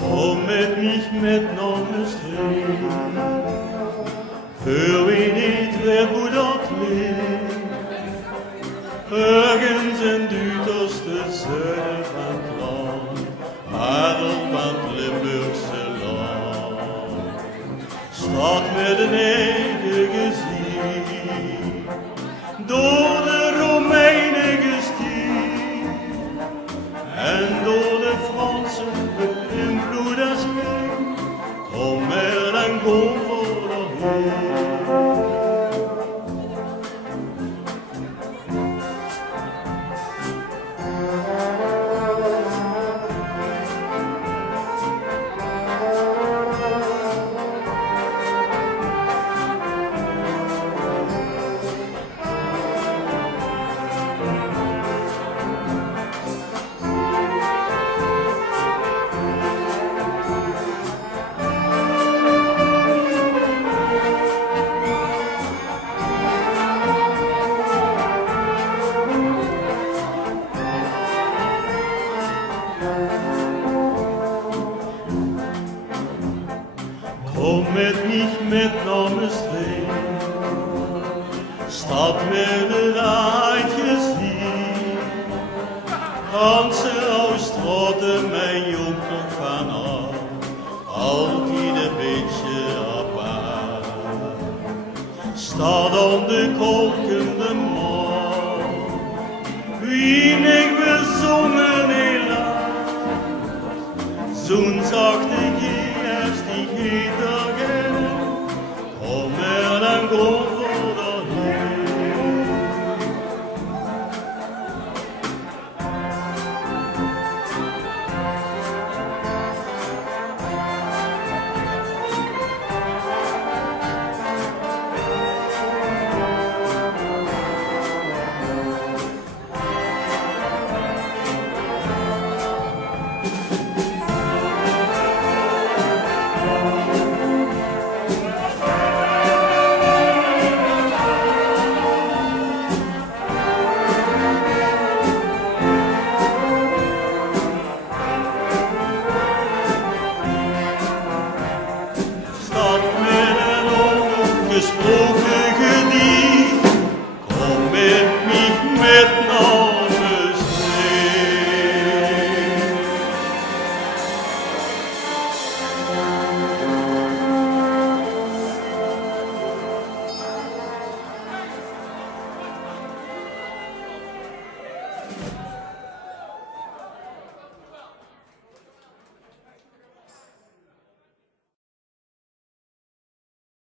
Kom met mich metnomen streek, voor wie niet weet hoe dat ligt. Ergens in het uiterste zuiden van het land, adel van het Limburgse land, staat met een eigen gezicht, door de Romeinen gestierd en door de Fransen beïnvloed als wij, kom er dan gewoon voor doorheen. Kom met mich metnomen streek, staat met een uitgezicht, ganse Oosterhout mijn jong nog vanaf, altijd een beetje apart. Staat aan de kolkende maan, wie